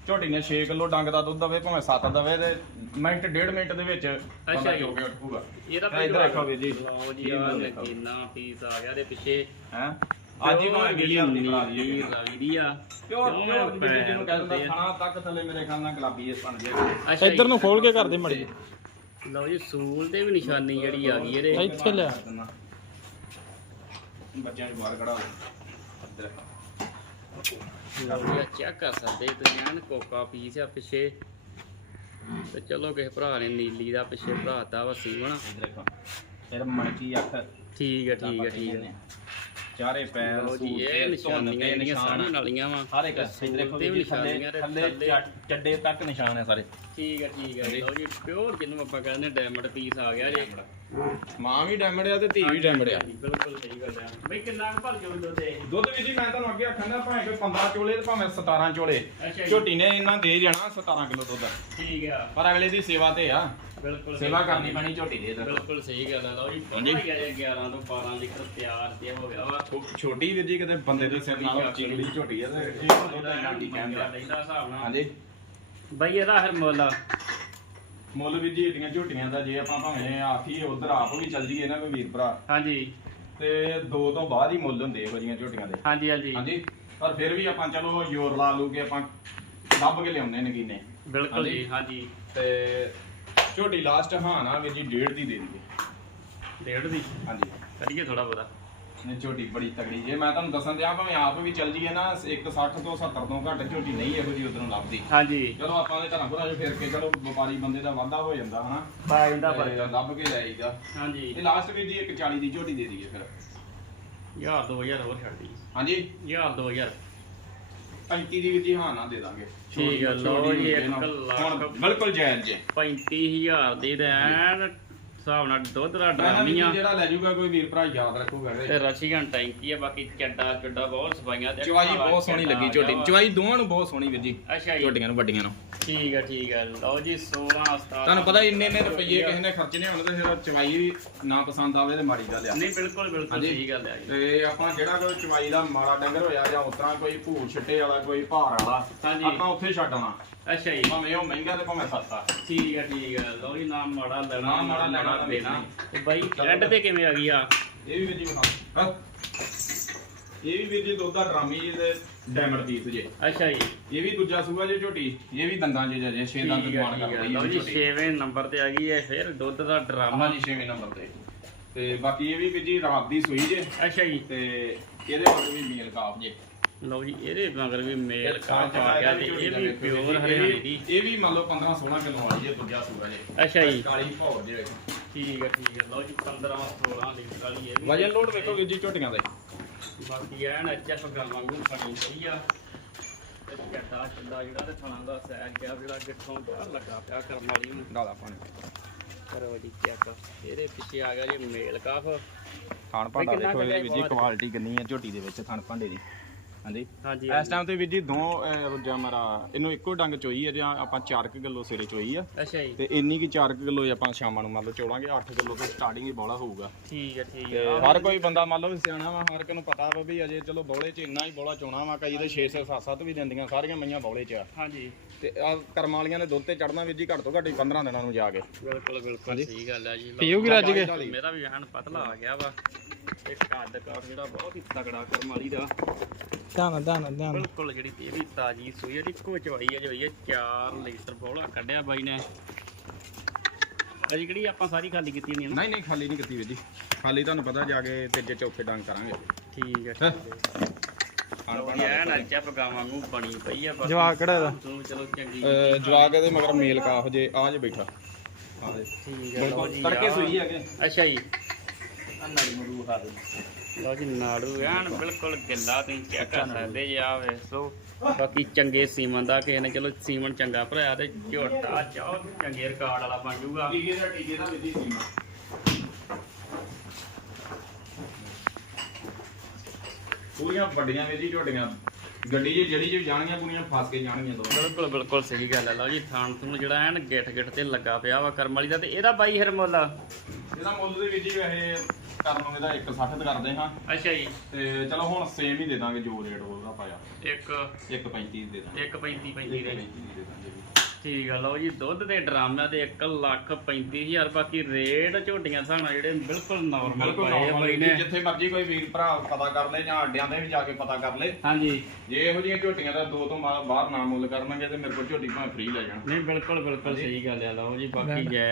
ਝੋਟੀ ਨੇ 6 ਕਿਲੋ ਡੰਗ ਦਾ ਦੁੱਧ ਦਵੇ ਭਾਵੇਂ 7 ਦਵੇ ਤੇ ਮਿੰਟ ਡੇਢ ਮਿੰਟ ਦੇ ਵਿੱਚ ਜੀ। ਜੋ ਕੇ ਉੱਠੂਗਾ ਇਹਦਾ ਇੱਧਰ ਦੇਖੋ ਵੀਰ ਜੀ। ਲਓ ਜੀ ਆ ਇਹ ਦੇਖੋ। ਕਿੰਨਾ ਪੀਸ ਆ ਗਿਆ ਦੇ ਪਿੱਛੇ ਹੈ ਅੱਜ ਹੀ ਭਾਵੇਂ 20000 ਦੀ ਫੜਾ ਦਈਏ ਰਾਵੀ ਦੀ ਆ। ਪਿਓਰ ਪਿਓਰ ਮੈਂ ਵੀਰ ਜੀ ਜਿਹਨੂੰ ਕਹਿ ਦਿੰਦਾ ਪੈਰ ਖਾਣਾ ਤੱਕ ਥੱਲੇ ਮੇਰੇ ਖਿਆਲ ਨਾਲ ਗੁਲਾਬੀ ਇਸ ਬਣ ਜੇ ਅੱਛਾ ਇੱਧਰ ਨੂੰ ਖੋਲ ਕੇ ਕਰ ਦੇ ਮੜੀ ਲਓ ਜੀ ਸੂਲ ਤੇ ਵੀ ਨਿਸ਼ਾਨੀ ਜਿਹੜੀ ਆ ਗਈ ਇਹਦੇ। ਇੱਥੇ ਲਿਆ ਬੱਚਿਆਂ ਨੂੰ ਬਾਹਰ ਕਢਾ ਲਓ ਲਓ ਜੀ ਚੈੱਕ ਕਰ ਸਕਦੇ ਤੁਸੀਂ ਐਨ ਕੋਕਾ ਪੀਸ ਆ ਪਿੱਛੇ। ਤੇ ਚਲੋ ਕਿਸੇ ਭਰਾ ਨੇ ਨੀਲੀ ਦਾ ਪਿੱਛੇ ਭਰਾਤਾ ਵਾ ਸੀਵਣ ਇੱਧਰ ਦੇਖੋ ਫਿਰ ਮਣਕੀ ਅੱਖ। ਠੀਕ ਹੈ ਠੀਕ ਹੈ ਠੀਕ ਹੈ। ਚਾਰੇ ਪੈਰ ਲਓ ਜੀ ਸੂਟ ਇਹ ਨਿਸ਼ਾਨੀਆਂ ਜਿਹੜੀਆਂ ਨਿਸ਼ਾਨ ਸਾਹਮਣੇ ਵਾਲੀਆਂ ਵਾ। ਹਰ ਇੱਕ ਦੇਖੋ ਵੀ ਥੱਲੇ ਥੱਲੇ ਚੱਡ- ਤੱਕ ਨਿਸ਼ਾਨ ਹੈ ਸਾਰੇ। ਠੀਕ ਹੈ ਠੀਕ ਹੈ ਲਓ ਜੀ ਪਿਓਰ ਜਿਹਨੂੰ ਆਪਾਂ ਕਹਿੰਦੇ ਡਾਇਮੰਡ ਪੀਸ ਆ ਗਿਆ ਜੀ। ਮਾਂ ਵੀ ਡੈਮਡ ਆ ਤੇ ਧੀ ਵੀ ਡੈਮਡ ਆ। ਬਿਲਕੁਲ ਸਹੀ ਗੱਲ ਹੈ ਬਈ ਕਿੰਨਾ ਕੁ ਭਰ ਜੋੜ ਦੋ ਤੇ ਦੁੱਧ ਵੀ ਜੀ ਮੈਂ ਤੁਹਾਨੂੰ ਅੱਗੇ ਆਖਣਾ ਭਾਵੇਂ ਕੋਈ 15 ਚੋਲੇ ਤੇ ਭਾਵੇਂ 17 ਚੋਲੇ। ਝੋਟੀ ਨੇ ਇਹਨਾਂ ਦੇ ਜਾਣਾ 17 ਕਿਲੋ ਦੁੱਧ। ਠੀਕ ਆ। ਪਰ ਅਗਲੇ ਦੀ ਸੇਵਾ ਤੇ ਆ। ਬਿਲਕੁਲ ਸੇਵਾ ਕਰਨੀ ਪੈਣੀ ਝੋਟੀ ਦੇ ਇੱਧਰ ਬਿਲਕੁਲ ਸਹੀ ਗੱਲ ਹੈ ਲਓ ਜੀ। ਹਾਂਜੀ। ਗਿਆ ਜੀ 11 ਤੋਂ 12 ਲੀਟਰ ਤਿਆਰ ਤੇ ਹੋ ਗਿਆ ਵਾ। ਛੋ- ਛੋਟੀ ਵੀਰ ਜੀ ਕਿਤੇ ਬੰਦੇ ਦੇ ਸਿਰ ਨਾਲ ਚਿੰਗੜੀ ਝੋਟੀ ਆ ਤੇ ਇਹ ਦੁੱਧ ਇੰਨਾ ਕੀ ਕਹਿੰਦੇ। ਹਿਸਾਬ ਨਾਲ। ਹਾਂਜੀ। ਬਈ ਇਹਦਾ ਫਿਰ ਮੁੱਲ ਆ। ਮੁੱਲ ਵੀਰ ਜੀ ਏਡੀਆਂ ਝੋਟੀਆਂ ਦਾ ਜੇ ਆਪਾਂ ਭਾਵੇਂ ਆਖੀਏ ਉਧਰ ਆਪ ਵੀ ਚੱਲ ਜੀਏ ਨਾ ਕੋਈ ਵੀਰ ਭਰਾ। ਹਾਂਜੀ। ਤੇ ਦੋ ਤੋਂ ਬਾਅਦ ਹੀ ਮੁੱਲ ਹੁੰਦੇ ਇਹੋ ਜਿਹੀਆਂ ਝੋਟੀਆਂ ਦੇ। ਹਾਂਜੀ ਹਾਂਜੀ। ਹਾਂਜੀ। ਪਰ ਫਿਰ ਵੀ ਆਪਾਂ ਚਲੋ ਜ਼ੋਰ ਲਾ ਲੂ ਕੇ ਆਪਾਂ ਲੱਭ ਕੇ ਲਿਆਉਂਦੇ ਨਗੀਨੇ। ਬਿਲਕੁਲ। ਜੀ ਹਾਂਜੀ। ਤੇ ਝੋਟੀ ਲਾਸਟ ਹਾਂ ਨਾ ਵੀਰ ਜੀ ਡੇਢ ਦੀ ਦੇ ਦਈਏ। ਡੇਢ ਦੀ? ਹਾਂਜੀ। ਕਰੀਏ ਥੋੜਾ ਬਤਾ ਨੇ ਝੋਟੀ ਬੜੀ ਤਗੜੀ ਜੇ ਮੈਂ ਤੁਹਾਨੂੰ ਦੱਸਣ ਦਿਆਂ ਭਾਵੇਂ ਆਪ ਵੀ ਚੱਲ ਜੀਏ ਨਾ 160 ਤੋਂ 70 ਤੋਂ ਘੱਟ ਝੋਟੀ ਨਹੀਂ ਇਹੋ ਜੀ ਉਧਰੋਂ ਲੱਭਦੀ। ਹਾਂਜੀ। ਚਲੋ ਆਪਾਂ ਦੇ ਘਰਾਂ ਘਰਾਂ 'ਚ ਫਿਰ ਕੇ ਚਲੋ ਵਪਾਰੀ ਬੰਦੇ ਦਾ ਵਾਧਾ ਹੋ ਜਾਂਦਾ ਹਨਾ? ਪਾ ਜਾਂਦਾ ਪਰ ਤੇ ਲੱਭ ਕੇ ਜਾਈਦਾ। ਹਾਂਜੀ। ਇਹ ਲਾਸਟ ਵੀ ਜੀ 140 ਦੀ ਝੋਟੀ ਦੇ ਦਈਏ ਫਿਰ। ਯਾਰ 2000 ਹੋਰ ਛੱਡ ਦੀ ਹਾਂਜੀ? ਯਾਰ 2000 35 ਦੀ ਵੀ ਹਾਂ ਨਾ ਦੇ ਦਾਂਗੇ ਠੀਕ ਆ, ਲਓ ਛੋਟੀ ਜੀ, ਇੱਕ। ਲੱਖ। ਹੁਣ ਬਿਲਕੁਲ ਜਾਇਜ਼ ਜੇ 35000 ਦੀ ਐਨ ਹਿਸਾਬ ਨਾਲ ਦੁੱਧ ਦਾ ਮੈਂ ਨਾ ਵੀ ਡਰਾਮੀਆਂ। ਜਿਹੜਾ ਲੈ ਜਾਊਗਾ ਕੋਈ ਵੀਰ ਭਰਾ ਯਾਦ ਰੱਖੂਗਾ ਤੇ। ਰਸ਼ੀਅਨ ਟੈਂਕੀ ਆ ਬਾਕੀ ਚੱਡਾ ਚੱਡਾ ਬਹੁਤ ਸਫਾਈਆਂ ਤੇ ਚਵਾਈ ਬਹੁਤ ਸੋਹਣੀ ਲੱਗੀ ਆ ਝੋਟੀ। ਚਵਾਈ ਦੋਵਾਂ ਨੂੰ ਬਹੁਤ ਸੋਹਣੀ ਵੀਰ ਜੀ ਝੋਟੀਆਂ ਨੂੰ ਵੱਡੀਆਂ ਨੂੰ। ਠੀਕ ਆ ਠੀਕ ਆ। ਲਓ ਜੀ 16 17 ਤੁਹਾਨੂੰ ਪਤਾ ਇੰਨੇ ਇੰਨੇ ਰੁਪਏ ਕਿਸੇ ਨੇ ਖਰਚਣੇ ਹੋਣ ਤੇ ਫਿਰ ਚਵਾਈ ਵੀ ਨਾ ਪਸੰਦ ਆਵੇ ਤੇ ਮਾੜੀ ਦਾ ਲਿਆ ਨਹੀਂ ਬਿਲਕੁਲ ਬਿਲਕੁਲ। ਸਹੀ ਗੱਲ ਹੈ ਜੀ। ਤੇ ਆਪਾਂ ਜਿਹੜਾ ਕੋਈ ਚਵਾਈ ਦਾ ਮਾੜਾ ਡੰਗਰ ਹੋਇਆ ਜਾਂ ਉਤਰਾ ਕੋਈ ਭੂਰ ਛਿੱਟੇ ਵਾਲਾ ਕੋਈ ਭਾਰ ਵਾਲਾ। ਆਪਾਂ ਉੱਥੇ ਛੱਡਣਾ ਅੱਛਾ ਜੀ। ਭਾਵੇਂ ਉਹ ਮਹਿੰਗਾ ਤੇ ਭਾਵੇਂ ਸਸਤਾ। ਠੀਕ ਆ ਠੀਕ ਆ। ਲਓ ਜੀ ਨਾ ਮਾੜਾ ਲੈਣਾ ਨਾ ਮਾੜਾ ਲੈਣਾ, ਦੇਣਾ। ਤੇ ਬਾਈ ਐਡ ਤੇ ਕਿਵੇਂ ਆ ਗਈ ਆ? ਇਹ ਵੀ ਵੀਰ ਜੀ ਵਿਖਾ। ਹਾਂ। ਇਹ ਵੀ ਵੀਰ ਜੀ ਦੁੱਧ ਦਾ ਡਰਾਮੀ ਜੀ ਤੇ ਡੈਮਡ ਪੀਸ ਜੇ। ਅੱਛਾ ਜੀ। ਇਹ ਵੀ ਦੂਜਾ ਸੂਆ ਜੇ ਝੋਟੀ ਇਹ ਵੀ ਦੰਦਾਂ 'ਚ ਜੇ 6 ਦੰਦ ਆ ਕਰਦੀ ਹੈ ਜੀ ਝੋਟੀ। 6ਵੇਂ ਨੰਬਰ ਤੇ ਆ ਗਈ ਹੈ ਫਿਰ ਦੁੱਧ ਦਾ ਡਰਾਮਾ। ਹਾਂਜੀ 6ਵੇਂ ਨੰਬਰ ਤੇ। ਤੇ ਬਾਕੀ ਇਹ ਵੀ ਵੀਰ ਜੀ ਰਾਤ ਦੀ ਸੂਈ ਜੇ। ਅੱਛਾ ਜੀ। ਤੇ ਇਹਦੇ ਵਿੱਚ ਵੀ ਮੇਲ ਕਾਫ ਜੇ। ਲਓ ਜੀ ਇਹਦੇ ਮਗਰ ਵੀ ਮੇਲ ਕਾਫ ਆ ਗਿਆ ਤੇ ਇਹ ਦਾ ਵੀ ਪਿਓਰ ਹਰਿਆਣੀ ਵੀ- ਦੀ। ਇਹ ਵੀ ਮੰਨ ਲਓ 15 16 ਕਿਲੋ ਵਾਲੀ ਜੇ ਦੂਜਾ ਸੂਆ ਜੇ ਅੱਛਾ ਜੀ। ਕਾਲੀ ਭੌਰ ਜੇ ਵੇਖੋ ਠੀਕ ਹੈ ਠੀਕ ਹੈ। ਲਓ ਜੀ 15 16 ਲੀਟਰ ਵਾਲੀ ਇਹ ਵੀ। ਵਜਨ ਲੋਡ ਵੇਖੋ ਵੀਰ ਜੀ ਝੋਟੀਆਂ ਦਾ। ਬਾਕੀ ਐਨ ਐਚਐਫ ਗਾਂ ਵਾਂਗੂ ਫੜੀ ਪਈ ਆ। ਚੱਡਾ ਚੱਡਾ ਜਿਹੜਾ ਤੇ ਥਣਾ ਦਾ ਸੈਜ ਗਿਆ ਜਿਹੜਾ ਗਿੱਠੋਂ ਬਾਹਰ ਲੱਗਾ ਪਿਆ ਕਰਮ ਵਾਲੀ ਨੂੰ। ਡਾਲਾ ਪਾਣੀ। ਕਰੋ ਜੀ ਚੈੱਕ ਇਹਦੇ ਪਿੱਛੇ ਆ ਗਿਆ ਜੀ ਮੇਲ ਕਾਫ। ਥਣ ਭਾਂਡਾ ਦੇਖੋ ਇਹਦੀ ਵੀਰ ਜੀ ਕੁਆਲਿਟੀ ਕਿੰਨੀ ਹੈ ਝੋਟੀ ਦੇ ਵਿੱਚ ਥਣ ਭਾਂਡੇ ਦੀ। ਹਾਂਜੀ। ਹਾਂਜੀ ਇਸ ਟਾਈਮ ਤੇ ਵੀਰ ਜੀ ਦੋ ਜਾਂ ਮਾਰਾ ਇਹਨੂੰ ਇੱਕੋ ਡੰਗ ਚੋਈ ਹੈ ਜਾਂ ਆਪਾਂ 4 ਕਿਲੋ ਸਿਰੇ ਚੋਈ ਆ। ਅੱਛਾ ਜੀ। ਤੇ ਇੰਨੀ ਕੀ 4 ਕਿਲੋ ਆਪਾਂ ਸ਼ਾਮਾਂ ਨੂੰ ਮੰਨ ਲਓ ਚੋਲਾਂਗੇ 8 ਕਿਲੋ ਤੋਂ ਸਟਾਰਟਿੰਗ ਹੀ ਬੋਲਾ ਹੋਊਗਾ। ਠੀਕ ਹੈ ਠੀਕ ਤੇ ਹੈ ਹਰ ਕੋਈ ਬੰਦਾ ਮੰਨ ਲਓ ਵੀ ਸਿਆਣਾ ਵਾ ਹਰ ਇੱਕ ਨੂੰ ਪਤਾ ਵਾ ਵੀ ਅਜੇ ਚਲੋ ਬੋਲੇ 'ਚ ਇੰਨਾ ਹੀ ਬੋਲਾ ਚੋਣਾ ਵਾ ਕਈ ਤੇ 6 6 7 7 ਵੀ ਦਿੰਦੀਆਂ ਸਾਰੀਆਂ ਮਈਆਂ ਬੋਲੇ 'ਚ ਆ। ਹਾਂਜੀ। ਤੇ ਆ ਕਰਮ ਵਾਲੀਆਂ ਨੇ ਦੁੱਧ ਤੇ ਚੜਨਾ ਵੀਰ ਜੀ ਘੱਟ ਤੋਂ ਘੱਟ ਹੀ 15 ਦਿਨਾਂ ਨੂੰ ਜਾ ਕੇ। ਬਿਲਕੁਲ ਬਿਲਕੁਲ ਸਹੀ ਗੱਲ ਹੈ ਜੀ। ਪੀਓਗੀ ਰੱਜ ਕੇ? ਮੇਰਾ ਵੀ ਐਨ ਪਤਲਾ ਆ ਗਿਆ ਵਾ। ਇੱਕ ਕੱਦ ਕਾਠ ਜਿਹੜਾ ਬਹੁਤ ਹੀ ਤਗੜਾ ਕਰਮ ਵਾਲੀ ਦਾ। ਧਿਆਨ ਧਿਆਨ ਧਿਆਨ ਬਿਲਕੁਲ ਜਿਹੜੀ ਇਹ ਵੀ ਤਾਜੀ ਸੂਈ ਹੈ ਇੱਕੋ ਚਵਾਈ ਹੈ ਜੋ ਹੋਈ ਹੈ 4 ਲੀਟਰ ਬੋਲਾ ਕੱਢਿਆ ਬਾਈ ਨੇ। ਅਜੀ ਕਿਹੜੀ ਆਪਾਂ ਸਾਰੀ ਖਾਲੀ ਕੀਤੀ ਨਹੀਂ ਨਾ? ਨਹੀਂ ਨਹੀਂ ਖਾਲੀ ਨਹੀਂ ਕੀਤੀ ਵੀਰ ਜੀ। ਖਾਲੀ ਤੁਹਾਨੂੰ ਪਤਾ ਜਾ ਕੇ ਤੀਜੇ ਚੌਥੇ ਡੰਗ ਕਰਾਂਗੇ। ਠੀਕ ਹੈ? ਹੈਂ? ਖਾਣ ਪਾਣ ਐਨ ਅੱਜ ਪਗਾਵਾਂ ਨੂੰ ਬਣੀ ਪਈ ਆ ਬਾਕੀ ਜਵਾਕ ਕਿਹੜਾ ਇਹਦਾ? ਤੂੰ ਚਲੋ ਚੰਗੀ ਅਹ ਜਵਾਕ ਇਹਦੇ ਮਗਰ ਮੇਲ ਕਾਫ ਜੇ ਆ ਜੇ ਬੈਠਾ। ਆ ਦੇ ਠੀਕ ਹੈ ਲਓ ਜੀ ਤੜਕੇ ਆਹ- ਸੂਈ ਹੈਗੇ ਅੱਛਾ ਜੀ। ਨਾਲੀ ਮਰੂ ਖਾ ਦੇ ਲਓ ਜੀ ਨਾੜੂ ਐਨ ਬਿਲਕੁਲ ਗਿੱਲਾ ਤੁਸੀਂ ਚੈੱਕ ਕਰ ਸਕਦੇ ਜੀ ਆ ਵੇਖੋ। ਬਾਕੀ ਚੰਗੇ ਸੀਮਨ ਦਾ ਕਿਸੇ ਨੇ ਚਲੋ ਸੀਮਨ ਚੰਗਾ ਭਰਾਇਆ ਤੇ ਝੋਟਾ ਚਾਹ ਚੰਗੇ ਰਿਕਾਰਡ ਵਾਲਾ ਬਣ ਜਾਊਗਾ। ਟੀਕੇ ਦਾ ਟੀਕੇ ਦਾ ਵਿਧੀ ਸੀਮਾ ਪੂਰੀਆਂ ਵੱਡੀਆਂ ਵਿਧੀ ਝੋਟੀਆਂ। ਗੱਡੀ 'ਚ ਜਿਹੜੀ 'ਚ ਵੀ ਜਾਣਗੀਆਂ ਪੂਰੀਆਂ ਫਸ ਕੇ ਜਾਣਗੀਆਂ ਦੋ ਬਿਲਕੁਲ ਬਿਲਕੁਲ ਸਹੀ ਗੱਲ ਹੈ। ਲਓ ਜੀ ਥਾਣ ਤੁਹਾਨੂੰ ਜਿਹੜਾ ਐਨ ਗਿੱਠ ਗਿੱਠ ਤੇ ਲੱਗਾ ਪਿਆ ਵਾ ਕਰਮ ਵਾਲੀ ਦਾ ਤੇ ਇਹਦਾ ਬਾਈ ਇਹਦਾ ਮੁੱਲ ਦੇ ਵਿੱਚ ਹੀ ਵੈਸੇ ਕਰਨ ਨੂੰ ਇਹਦਾ 160 ਤੇ ਕਰਦੇ ਹਾਂ। ਅੱਛਾ ਜੀ। ਤੇ ਚਲੋ ਹੁਣ ਸੇਮ ਹੀ ਦੇ ਦਾਂਗੇ ਜੋ ਰੇਟ ਉਹਦਾ ਪਾਇਆ। ਇੱਕ 135 ਦੇ ਦਾਂਗੇ। 1.35 ਪੈਂਦੀ ਦੇ। 135 ਦੇ ਦਾਂਗੇ ਜੀ। ਠੀਕ ਆ ਲਓ ਜੀ ਦੁੱਧ ਦੇ ਡਰਾਮਿਆਂ ਤੇ 1 ਲੱਖ 35000 ਬਾਕੀ ਰੇਟ ਝੋਟੀਆਂ ਸਾਣਾ ਜਿਹੜੇ ਬਿਲਕੁਲ ਨਾਰਮਲ ਬਿਲਕੁਲ ਪਾਏ ਆ normal ਬਾਈ ਜੀ, ਨੇ। ਜਿੱਥੇ ਮਰਜ਼ੀ ਕੋਈ ਵੀਰ ਭਰਾ ਪਤਾ ਕਰ ਲੈ ਜਾਂ ਅੱਡਿਆਂ ਤੇ ਵੀ ਜਾ ਕੇ ਪਤਾ ਕਰ ਲੈ। ਹਾਂਜੀ। ਜੇ ਇਹੋ ਜਿਹੀਆਂ ਝੋਟੀਆਂ ਦਾ ਦੋ ਤੋਂ ਬਾ- ਬਾਹਰ ਨਾ ਮੁੱਲ ਕਰਨਗੇ ਤੇ ਮੇਰੇ ਕੋਲ ਝੋਟੀ ਭਾਵੇਂ ਫ੍ਰੀ ਲੈ ਜਾਣ। ਨਹੀਂ ਬਿਲਕੁਲ ਬਿਲਕੁਲ ਸਹੀ ਗੱਲ ਆ ਲਓ ਜੀ ਬਾਕੀ ਜੈ